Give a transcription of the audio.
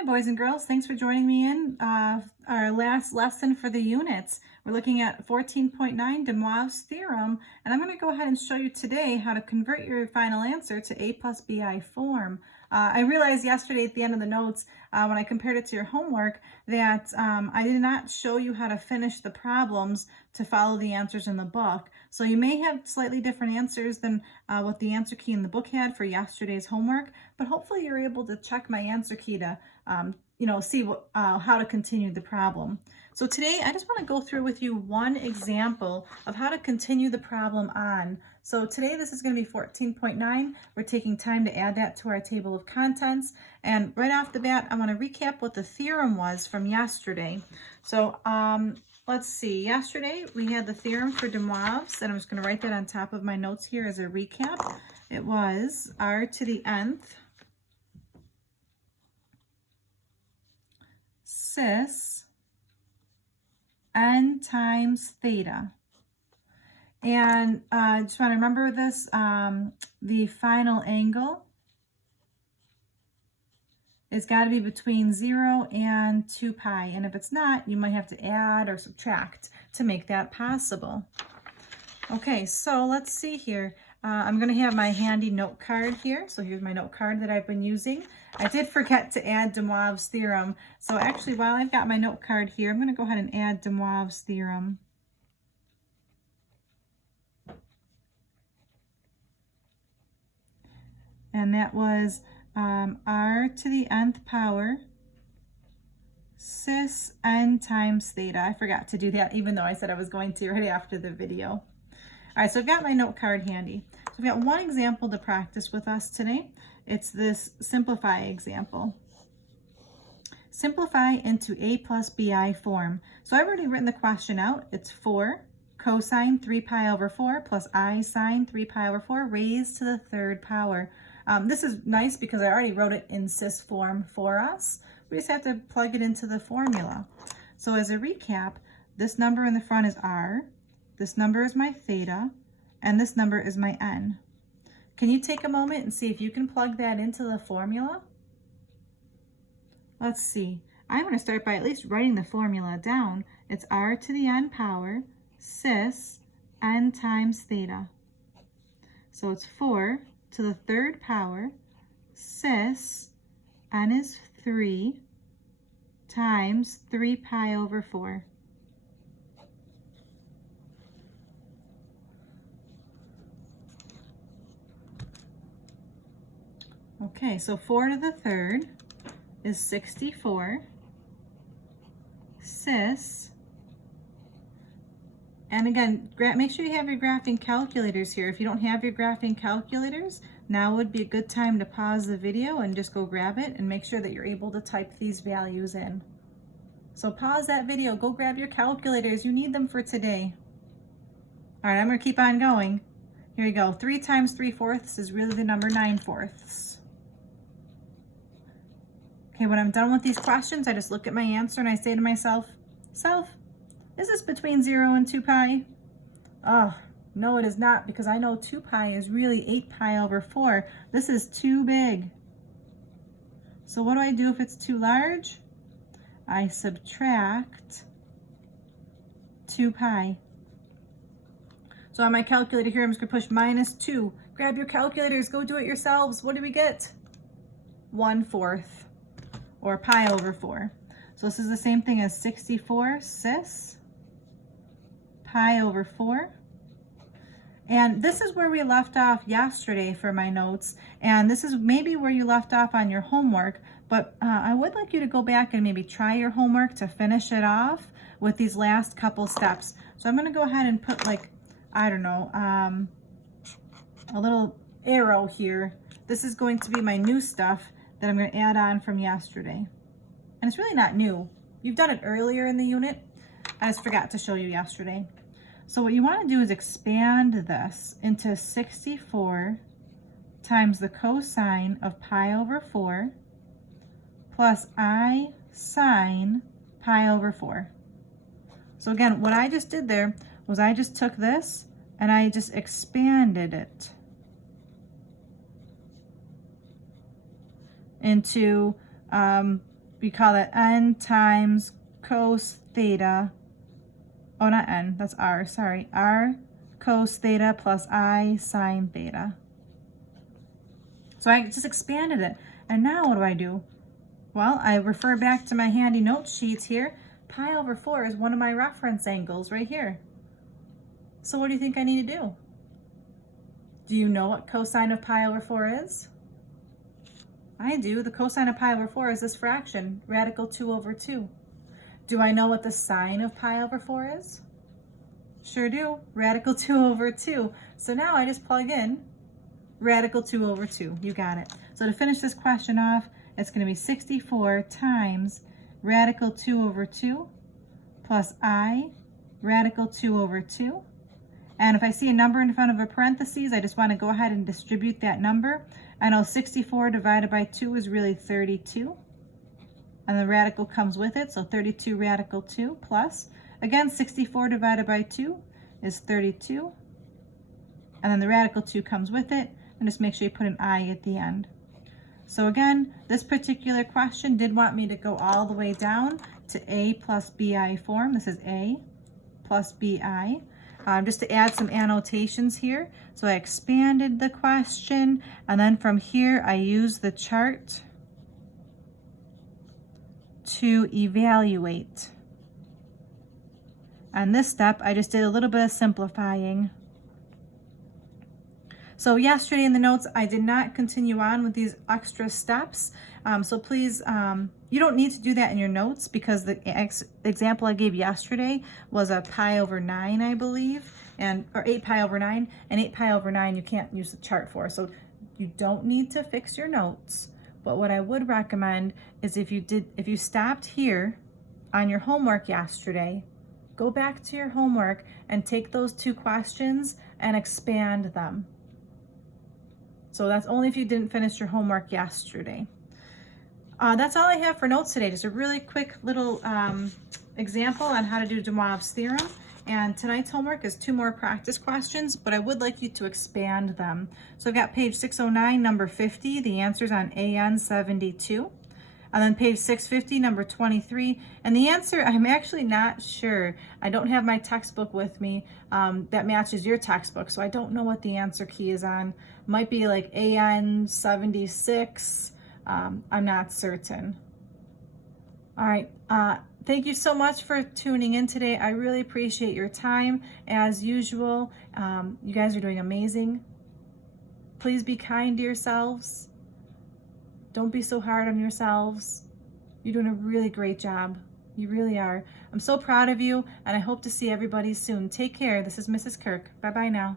Hi, boys and girls. Thanks for joining me in our last lesson for the units. We're looking at 14.9 DeMoivre's theorem, and I'm going to go ahead and show you today how to convert your final answer to a+bi form. I realized yesterday at the end of the notes when I compared it to your homework that I did not show you how to finish the problems to follow the answers in the book. So you may have slightly different answers than what the answer key in the book had for yesterday's homework, but hopefully you're able to check my answer key to see how to continue the problem. So today I just want to go through with you one example of how to continue the problem on. So today this is going to be 14.9. We're taking time to add that to our table of contents. And right off the bat, I want to recap what the theorem was from yesterday. So let's see. Yesterday we had the theorem for DeMoivre's, and I'm just going to write that on top of my notes here as a recap. It was r to the nth cis n times theta. And I just want to remember this, the final angle it's got to be between 0 and 2 pi. And if it's not, you might have to add or subtract to make that possible. Okay, so let's see here. I'm going to have my handy note card here. So here's my note card that I've been using. I did forget to add DeMoivre's theorem. So actually, while I've got my note card here, I'm going to go ahead and add DeMoivre's theorem. And that was r to the nth power cis n times theta. I forgot to do that, even though I said I was going to right after the video. All right, so I've got my note card handy. So we've got one example to practice with us today. It's this simplify example. Simplify into a+bi form. So I've already written the question out. It's 4 cosine 3 pi over 4 plus I sine 3 pi over 4 raised to the third power. This is nice because I already wrote it in cis form for us. We just have to plug it into the formula. So as a recap, this number in the front is r, this number is my theta, and this number is my n. Can you take a moment and see if you can plug that into the formula? Let's see. I'm going to start by at least writing the formula down. It's r to the n power cis n times theta. So it's 4 to the third power cis n is 3 times 3 pi over 4. Okay, so 4 to the third is 64 cis, and again, make sure you have your graphing calculators here. If you don't have your graphing calculators, now would be a good time to pause the video and just go grab it and make sure that you're able to type these values in. So pause that video, go grab your calculators. You need them for today. All right, I'm going to keep on going. Here we go. 3 times 3/4 is really the number 9/4. Okay, when I'm done with these questions, I just look at my answer and I say to myself, is this between 0 and 2 pi? Oh, no, it is not, because I know 2 pi is really 8 pi over 4. This is too big. So what do I do if it's too large? I subtract 2 pi. So on my calculator here, I'm just going to push -2. Grab your calculators. Go do it yourselves. What do we get? 1/4, or pi over 4. So this is the same thing as 64 cis pi over 4. And this is where we left off yesterday for my notes. And this is maybe where you left off on your homework. But I would like you to go back and maybe try your homework to finish it off with these last couple steps. So I'm going to go ahead and put, like, I don't know, a little arrow here. This is going to be my new stuff that I'm going to add on from yesterday. And it's really not new. You've done it earlier in the unit. I just forgot to show you yesterday. So what you want to do is expand this into 64 times the cosine of pi over 4 plus I sine pi over 4. So again, what I just did there was I just took this and I just expanded it into we call it n times cos theta. Oh, not n, that's r, sorry. R cos theta plus I sine theta. So I just expanded it. And now what do? Well, I refer back to my handy note sheets here. Pi over 4 is one of my reference angles right here. So what do you think I need to do? Do you know what cosine of pi over 4 is? I do. The cosine of pi over 4 is this fraction, radical 2 over 2. Do I know what the sine of pi over 4 is? Sure do. Radical 2 over 2. So now I just plug in radical 2 over 2. You got it. So to finish this question off, it's going to be 64 times radical 2 over 2 plus I radical 2 over 2. And if I see a number in front of a parentheses, I just want to go ahead and distribute that number. I know 64 divided by 2 is really 32. And the radical comes with it, so 32 radical 2 plus, again, 64 divided by 2 is 32. And then the radical 2 comes with it, and just make sure you put an I at the end. So again, this particular question did want me to go all the way down to a plus bi form. This is a plus bi. Just to add some annotations here. So I expanded the question, and then from here I used the chart to evaluate. On this step, I just did a little bit of simplifying. So yesterday in the notes, I did not continue on with these extra steps. So please, you don't need to do that in your notes because the example I gave yesterday was a pi over 9, I believe, or 8 pi over 9, and 8 pi over 9 you can't use the chart for. So you don't need to fix your notes. But what I would recommend is if you stopped here on your homework yesterday, go back to your homework and take those 2 questions and expand them. So that's only if you didn't finish your homework yesterday. That's all I have for notes today. Just a really quick little example on how to do DeMoivre's theorem. And tonight's homework is 2 more practice questions, but I would like you to expand them. So I've got page 609, number 50, the answer's on AN 72. And then page 650, number 23. And the answer, I'm actually not sure. I don't have my textbook with me that matches your textbook, so I don't know what the answer key is on. Might be like AN 76. I'm not certain. All right. Thank you so much for tuning in today. I really appreciate your time. As usual, you guys are doing amazing. Please be kind to yourselves. Don't be so hard on yourselves. You're doing a really great job. You really are. I'm so proud of you, and I hope to see everybody soon. Take care. This is Mrs. Kirk. Bye-bye now.